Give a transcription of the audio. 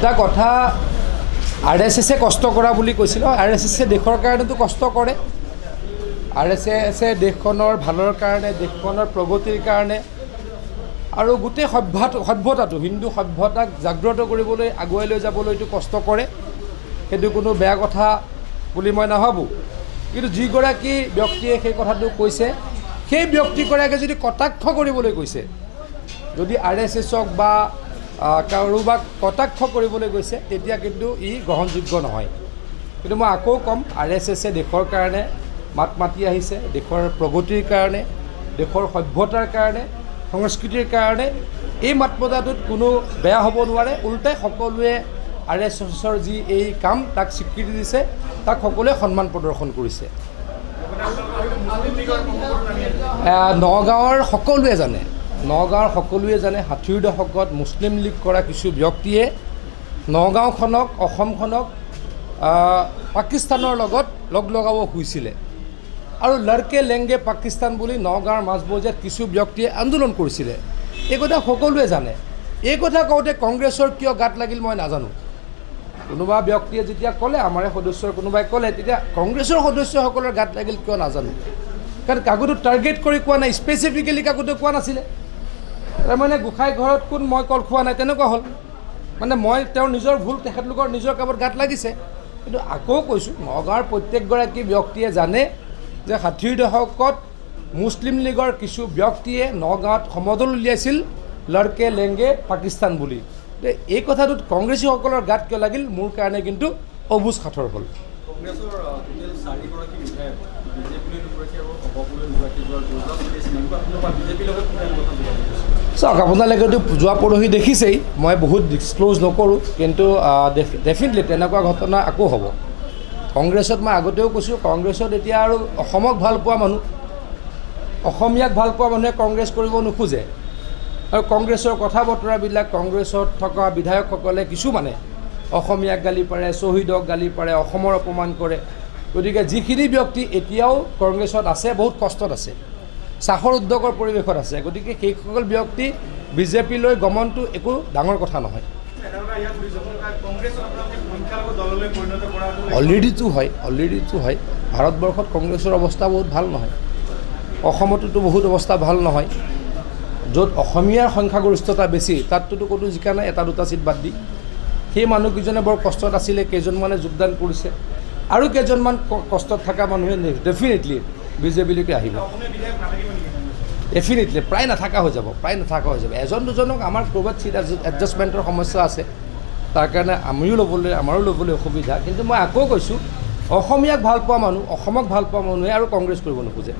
এটা কথা RSSে কষ্ট কৰা বুলি কৈছিল RSSে দেশৰ কাৰণেতো কষ্ট কৰে RSSে দেশখনৰ ভালৰ কাৰণে দেশখনৰ প্ৰগতিৰ কাৰণে আৰু গোটেই সভ্যতাটো হিন্দু সভ্যতাক জাগ্ৰত কৰিবলৈ আগুৱাই লৈ যাবলৈতো কষ্ট কৰে সেইটো কোনো বেয়া কথা বুলি মই নাভাবোঁ কিন্তু যিগৰাকী ব্যক্তিয়ে সেই কথাটো কৈছে সেই ব্যক্তিগৰাকীয়ে যদি কটাক্ষ কৰিবলৈ কৈছে যদি RSSক বা কাৰোবাক কটাক্ষ কৰিবলৈ গৈছে তেতিয়া কিন্তু ই গ্ৰহণযোগ্য নহয় কিন্তু মই আকৌ ক'ম RSSে দেশৰ কাৰণে মাত মাতি আহিছে দেশৰ প্ৰগতিৰ কাৰণে দেশৰ সভ্যতাৰ কাৰণে সংস্কৃতিৰ কাৰণে এই মাত মতাটোত কোনো বেয়া হ'ব নোৱাৰে উল্টাই সকলোৱে RSSৰ যি এই কাম তাক স্বীকৃতি দিছে তাক সকলোৱে সন্মান প্ৰদৰ্শন কৰিছে নগাঁৱৰ সকলোৱে জানে 60ৰ দশকত মুছলিম লীগ কৰা কিছু ব্যক্তিয়ে নগাঁওখনক অসমখনক পাকিস্তানৰ লগত লগ লগাব খুজিছিলে আৰু লড়কে লেংগে পাকিস্তান বুলি নগাঁৱৰ মাজমজিয়াত কিছু ব্যক্তিয়ে আন্দোলন কৰিছিলে এই কথা সকলোৱে জানে এই কথা কওঁতে কংগ্ৰেছৰ কিয় গাত লাগিল মই নাজানো কোনোবা ব্যক্তিয়ে যেতিয়া ক'লে আমাৰে সদস্যৰ কোনোবাই ক'লে তেতিয়া কংগ্ৰেছৰ সদস্যসকলৰ গাত লাগিল কিয় নাজানো কাৰণ কাকোটো টাৰ্গেট কৰি কোৱা নাই স্পেচিফিকেলি কাকোটো কোৱা নাছিলে তাৰমানে গোসাঁই ঘৰত কোন মই কল খোৱা নাই তেনেকুৱা হ'ল মানে মই তেওঁৰ নিজৰ ভুল তেখেতলোকৰ নিজৰ কামত গাত লাগিছে কিন্তু আকৌ কৈছোঁ নগাঁৱৰ প্ৰত্যেকগৰাকী ব্যক্তিয়ে জানে যে 60ৰ দশকত মুছলিম লীগৰ কিছু ব্যক্তিয়ে নগাঁৱত সমদল উলিয়াইছিল লড়কে লেংগে পাকিস্তান বুলি এই কথাটোত কংগ্ৰেছীসকলৰ গাত কিয় লাগিল মোৰ কাৰণে কিন্তু অবুজ সাঁথৰ হ'ল চাওক আপোনালোকেতো যোৱা পৰহি দেখিছেই মই বহুত ডিছক্ল'জ নকৰোঁ কিন্তু ডেফিনেটলি তেনেকুৱা ঘটনা আকৌ হ'ব কংগ্ৰেছত মই আগতেও কৈছোঁ কংগ্ৰেছত এতিয়া আৰু অসমক ভাল পোৱা মানুহ অসমীয়াক ভাল পোৱা মানুহে কংগ্ৰেছ কৰিব নোখোজে আৰু কংগ্ৰেছৰ কথা বতৰাবিলাক কংগ্ৰেছত থকা বিধায়কসকলে কিছুমানে অসমীয়াক গালি পাৰে শ্বহীদক গালি পাৰে অসমৰ অপমান কৰে গতিকে যিখিনি ব্যক্তি এতিয়াও কংগ্ৰেছত আছে বহুত কষ্টত আছে চাহৰ উদ্যোগৰ পৰিৱেশত আছে গতিকে সেইসকল ব্যক্তি বিজেপিলৈ গমনটো একো ডাঙৰ কথা নহয় অলৰেডিটো হয় ভাৰতবৰ্ষত কংগ্ৰেছৰ অৱস্থা বহুত ভাল নহয় অসমতো বহুত অৱস্থা ভাল নহয় য'ত অসমীয়াৰ সংখ্যাগৰিষ্ঠতা বেছি তাততো কোনো জিকা নাই এটা দুটা চিট বাদ দি সেই মানুহকেইজনে বৰ কষ্টত আছিলে কেইজনমানে যোগদান কৰিছে আৰু কেইজনমান কষ্টত থকা মানুহে ডেফিনেটলি বিজেপিলৈকে আহিব ডেফিনেটলি প্ৰায় নাথাকা হৈ যাব এজন দুজনক আমাৰ ক'ৰবাত চিট এডজাষ্টমেণ্টৰ সমস্যা আছে তাৰ কাৰণে আমাৰো ল'বলৈ অসুবিধা কিন্তু মই আকৌ কৈছোঁ অসমীয়াক ভাল পোৱা মানুহ অসমক ভাল পোৱা মানুহে আৰু কংগ্ৰেছ কৰিব নোখোজে